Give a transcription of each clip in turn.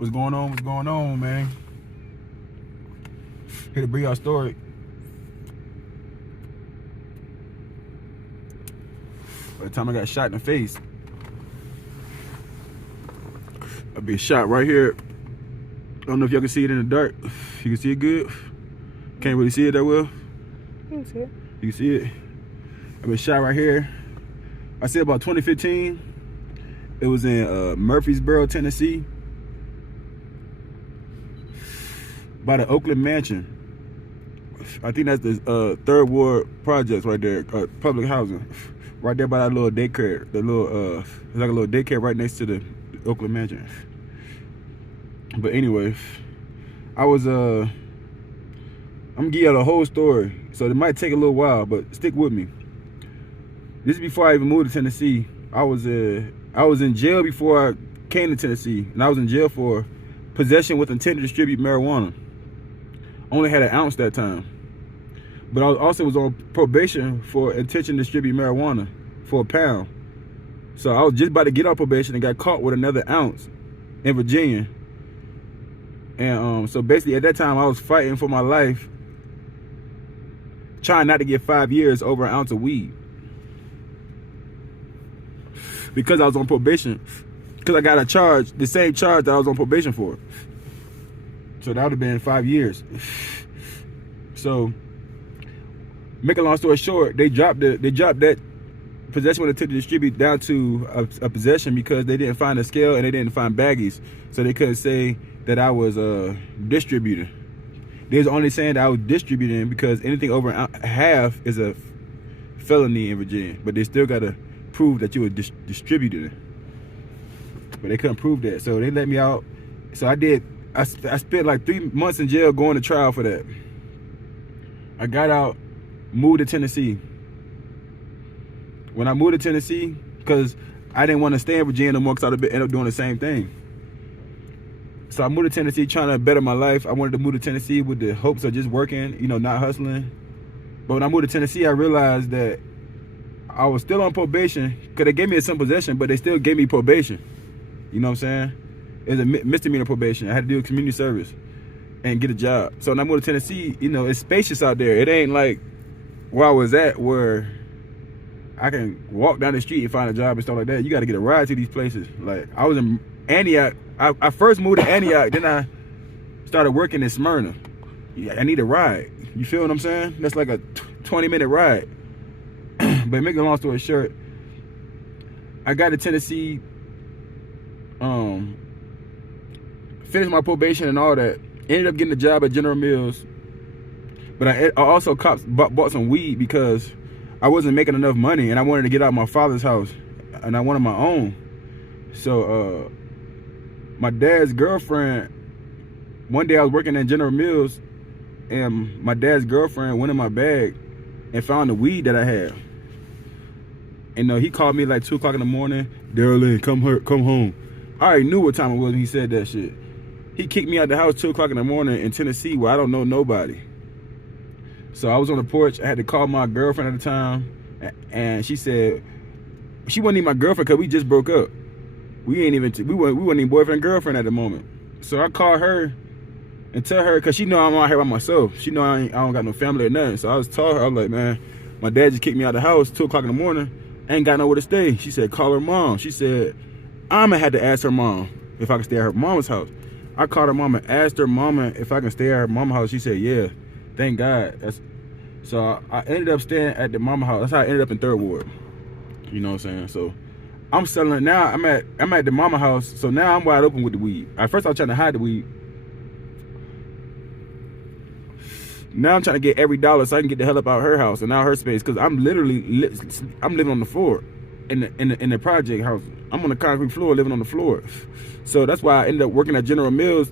What's going on? What's going on, man? Here to bring y'all a story. By the time I got shot in the face, I'd be shot right here. I don't know if y'all can see it in the dark. You can see it good? Can't really see it that well. You can see it. You can see it. I've been shot right here. I said about 2015. It was in Murfreesboro, Tennessee, by the Oakland mansion. I think that's the third ward projects right there, public housing, right there by that little daycare. The little it's like a little daycare right next to the Oakland mansion. But anyway, I was I'm gonna give you the whole story, so it might take a little while, but stick with me. This is before I even moved to Tennessee. I was in jail before I came to Tennessee, and I was in jail for possession with intent to distribute marijuana. Only had an ounce that time, but I also was on probation for intention to distribute marijuana for a pound. So I was just about to get off probation and got caught with another ounce in Virginia. And so basically at that time I was fighting for my life, trying not to get 5 years over an ounce of weed, because I was on probation, because I got a charge, the same charge that I was on probation for. So that would have been 5 years. So, make a long story short, they dropped that possession with intent to distribute down to a possession because they didn't find a scale and they didn't find baggies, so they couldn't say that I was a distributor. They was only saying that I was distributing because anything over half is a felony in Virginia, but they still gotta prove that you were distributing, but they couldn't prove that, so they let me out. So I spent like 3 months in jail going to trial for that. I got out, moved to Tennessee. When I moved to Tennessee, because I didn't want to stay in Virginia no more, because I'd end up doing the same thing. So I moved to Tennessee trying to better my life. I wanted to move to Tennessee with the hopes of just working, you know, not hustling. But when I moved to Tennessee, I realized that I was still on probation, because they gave me some possession, but they still gave me probation. You know what I'm saying? It was a misdemeanor probation. I had to do a community service and get a job. So when I moved to Tennessee, you know, it's spacious out there. It ain't like where I was at, where I can walk down the street and find a job and stuff like that. You got to get a ride to these places. Like, I was in Antioch. I first moved to Antioch, then I started working in Smyrna. I need a ride. You feel what I'm saying? That's like a 20-minute ride. But make a long story short, I got to Tennessee, finished my probation and all that. Ended up getting a job at General Mills, but I also bought some weed because I wasn't making enough money and I wanted to get out of my father's house and I wanted my own. So my dad's girlfriend, one day I was working at General Mills and my dad's girlfriend went in my bag and found the weed that I had. And he called me like 2 o'clock in the morning. Darylyn, come home. I already knew what time it was when he said that shit. He kicked me out the house 2 o'clock in the morning in Tennessee where I don't know nobody. So I was on the porch. I had to call my girlfriend at the time, and she said she wasn't even my girlfriend because we just broke up. We wasn't even boyfriend and girlfriend at the moment. So I called her and tell her, because she know I'm out here by myself. She know I don't got no family or nothing. So I was told her, I was like, man, my dad just kicked me out the house 2 o'clock in the morning. I ain't got nowhere to stay. She said, call her mom. She said, I'ma had to ask her mom if I could stay at her mama's house. I called her mama, asked her mama if I can stay at her mama's house. She said, yeah, thank God. So I ended up staying at the mama house. That's how I ended up in 3rd Ward. You know what I'm saying? So I'm selling it now. I'm at the mama house. So now I'm wide open with the weed. At first I was trying to hide the weed. Now I'm trying to get every dollar so I can get the hell up out of her house and out her space, because I'm living on the floor in the project house. I'm on the concrete floor, living on the floor. So that's why I ended up working at General Mills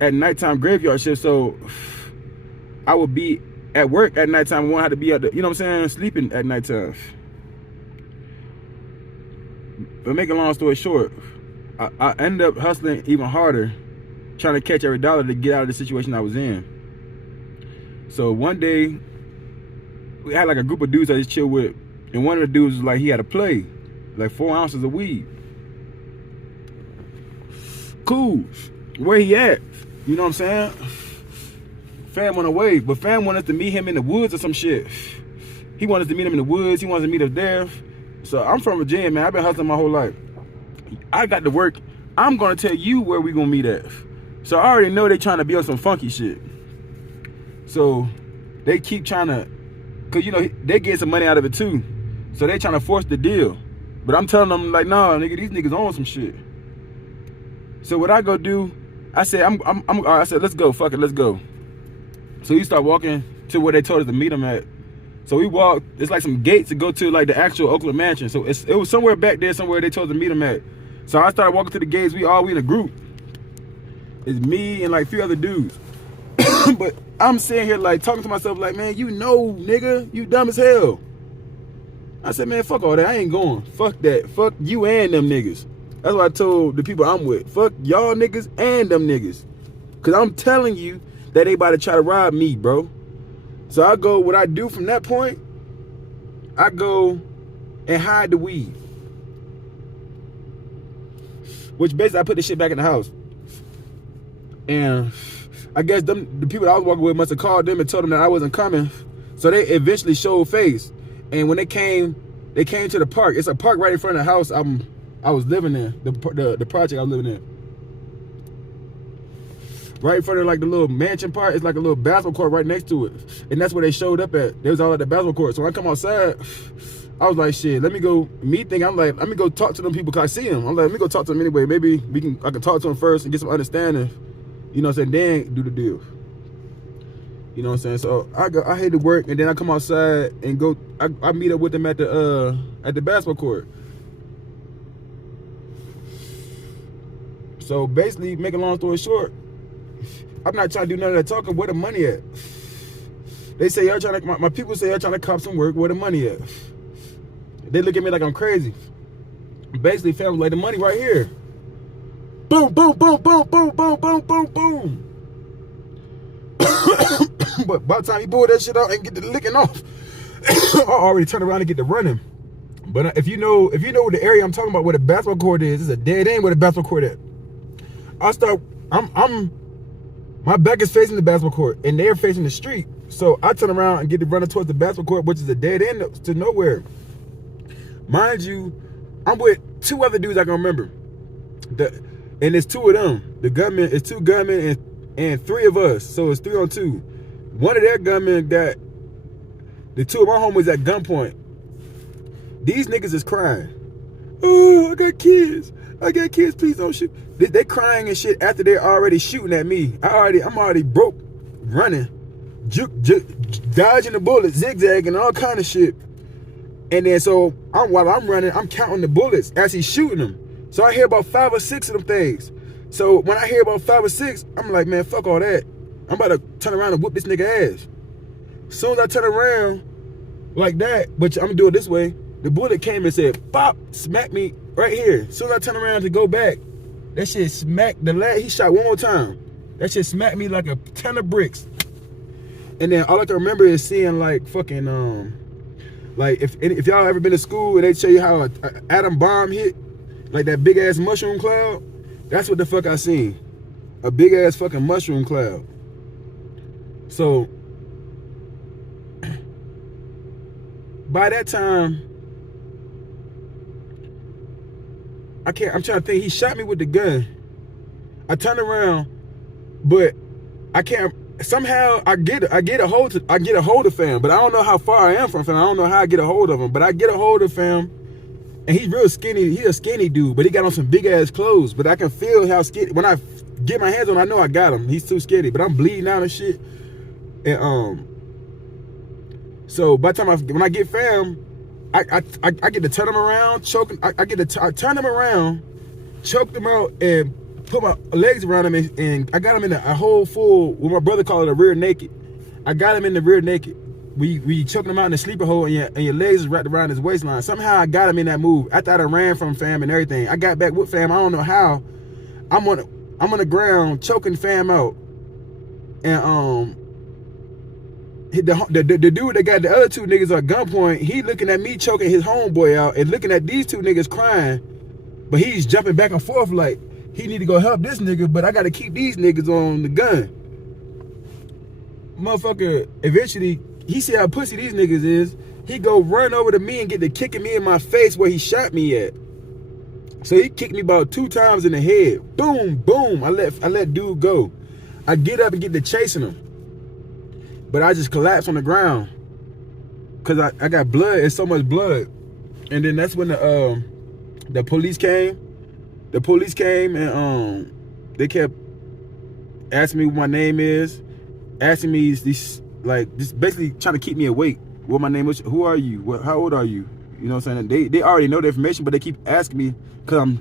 at nighttime graveyard shift. So I would be at work at nighttime, won't have to be at the, you know what I'm saying, sleeping at nighttime. But make a long story short, I ended up hustling even harder, trying to catch every dollar to get out of the situation I was in. So one day, we had like a group of dudes I just chill with, and one of the dudes was like, he had a play, like 4 ounces of weed. Cool. Where he at? You know what I'm saying? Fam went away, but fam wanted us to meet him in the woods or some shit. He wanted us to meet him in the woods. He wanted to meet us there. So I'm from Virginia, man. I've been hustling my whole life. I got to work. I'm gonna tell you where we gonna meet at. So I already know they trying to be on some funky shit. So they keep trying to, cause you know they get some money out of it too. So they trying to force the deal. But I'm telling them like, nah, nigga, these niggas on some shit. So what I go do, I said, I said, let's go, fuck it, let's go. So we start walking to where they told us to meet them at. So we walked, it's like some gates to go to like the actual Oakland mansion. So it was somewhere back there, somewhere they told us to meet them at. So I started walking to the gates, we in a group. It's me and like 3 other dudes. But I'm sitting here like talking to myself like, man, you know, nigga, you dumb as hell. I said, man, fuck all that, I ain't going. Fuck that, fuck you and them niggas. That's what I told the people I'm with. Fuck y'all niggas and them niggas. Cause I'm telling you that they about to try to rob me, bro. So I go, what I do from that point, I go and hide the weed. Which basically I put the shit back in the house. And I guess the people that I was walking with must have called them and told them that I wasn't coming. So they eventually showed face. And when they came to the park. It's a park right in front of the house I was living in, the project I was living in. Right in front of like the little mansion part, it's like a little basketball court right next to it. And that's where they showed up at. They was all at the basketball court. So when I come outside, I was like, shit, let me go, I'm like, let me go talk to them people because I see them. I'm like, let me go talk to them anyway. Maybe I can talk to them first and get some understanding. You know what I'm saying? Then do the deal. You know what I'm saying? So I head to work and then I come outside and go, I meet up with them at the basketball court. So basically, make a long story short, I'm not trying to do none of that talking. Where the money at? They say y'all trying to, my people say y'all trying to cop some work. Where the money at? They look at me like I'm crazy. Basically, fam, like the money right here. Boom, boom, boom, boom, boom, boom, boom, boom, boom. But by the time you pull that shit out and get the licking off, I already turned around and get to running. But if you know the area I'm talking about, where the basketball court is, it's a dead end where the basketball court at. My back is facing the basketball court and they're facing the street. So I turn around and get to running towards the basketball court, which is a dead end to nowhere. Mind you, I'm with 2 other dudes I can remember. And it's 2 of them. The gunmen, it's 2 gunmen and 3 of us. So it's 3 on 2. One of their gunmen got the 2 of my homies at gunpoint. These niggas is crying. Oh, I got kids, please don't shoot. They crying and shit after they're already shooting at me. I'm already broke, running, dodging the bullets, zigzagging, all kind of shit. And then so while I'm running, I'm counting the bullets as he's shooting them. So I hear about 5 or 6 of them things. So when I hear about 5 or 6, I'm like, man, fuck all that. I'm about to turn around and whoop this nigga ass. As soon as I turn around like that, but I'm gonna do it this way, the bullet came and said, pop, smacked me right here. As soon as I turn around to go back, that shit smacked he shot one more time. That shit smacked me like a ton of bricks. And then all I can remember is seeing like fucking, like if y'all ever been to school and they show you how an atom bomb hit, like that big ass mushroom cloud, that's what the fuck I seen. A big ass fucking mushroom cloud. So, by that time, I'm trying to think, he shot me with the gun. I turned around, but I can't, somehow I get a hold of fam, but I don't know how far I am from fam. I don't know how I get a hold of him, but I get a hold of fam, and he's real skinny. He's a skinny dude, but he got on some big ass clothes, but I can feel how skinny, when I get my hands on him, I know I got him. He's too skinny, but I'm bleeding out and shit. And so by the time when I get fam, I get to turn him around, choke him. I get to turn him around, choke him out, and put my legs around him, and I got him in a whole full, what my brother called it, a rear naked. I got him in the rear naked. We choking him out in the sleeper hole, and your legs is wrapped around his waistline. Somehow I got him in that move. After I ran from fam and everything, I got back with fam. I don't know how. I'm on the ground choking fam out, and the dude that got the other 2 niggas at gunpoint, he looking at me choking his homeboy out and looking at these 2 niggas crying, but he's jumping back and forth like, he need to go help this nigga, but I gotta keep these niggas on the gun. Motherfucker, eventually, he see how pussy these niggas is. He go run over to me and get to kicking me in my face where he shot me at. So he kicked me about 2 times in the head. Boom, boom. I let dude go. I get up and get to chasing him. But I just collapsed on the ground. Cause I got blood, it's so much blood. And then that's when the police came. The police came and they kept asking me what my name is, asking me these like just basically trying to keep me awake. What my name is, who are you? How old are you? You know what I'm saying? They already know the information, but they keep asking me because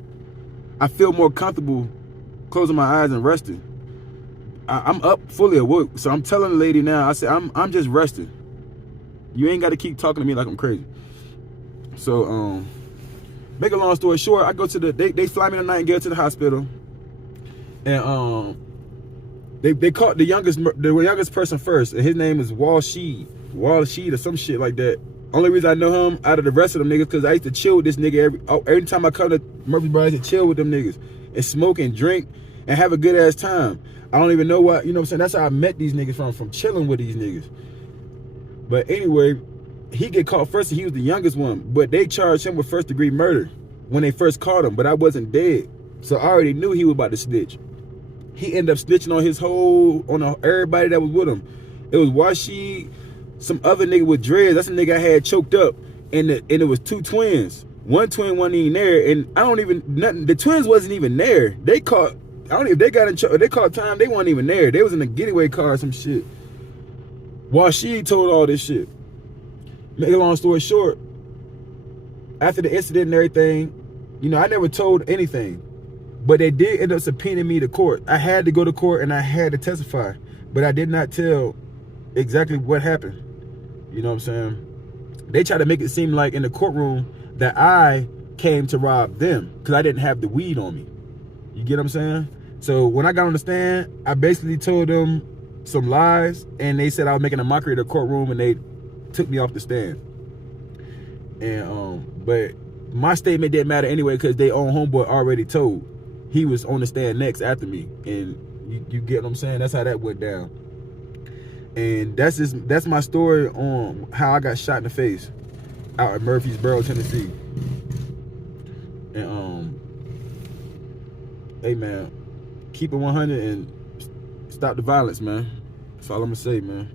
I feel more comfortable closing my eyes and resting. I'm up fully awake, so I'm telling the lady now. I said I'm just resting. You ain't got to keep talking to me like I'm crazy. So make a long story short, I go to they fly me tonight and get to the hospital, and they caught the youngest person first, and his name is Walsheed or some shit like that. Only reason I know him out of the rest of them niggas because I used to chill with this nigga every time I come to Murfreesboro. I used to chill with them niggas and smoke and drink and have a good ass time. I don't even know what, you know what I'm saying? That's how I met these niggas from chilling with these niggas. But anyway, he get caught first and he was the youngest one, but they charged him with first-degree murder when they first caught him, but I wasn't dead. So I already knew he was about to snitch. He ended up snitching on everybody that was with him. It was Washi, some other nigga with dreads. That's a nigga I had choked up, and it was 2 twins. One twin wasn't even there, and the twins wasn't even there. They caught, I don't know if they got in trouble, they caught time, they weren't even there. They was in a getaway car or some shit. Washi told all this shit. Make a long story short, after the incident and everything, you know, I never told anything. But they did end up subpoenaing me to court. I had to go to court and I had to testify. But I did not tell exactly what happened. You know what I'm saying? They tried to make it seem like in the courtroom that I came to rob them because I didn't have the weed on me. You get what I'm saying? So when I got on the stand, I basically told them some lies, and they said I was making a mockery of the courtroom, and they took me off the stand. And but my statement didn't matter anyway because they own homeboy already told. He was on the stand next after me, and you get what I'm saying? That's how that went down. And that's my story on how I got shot in the face out in Murfreesboro, Tennessee. And hey man, keep it 100 and stop the violence, man. That's all I'm gonna say, man.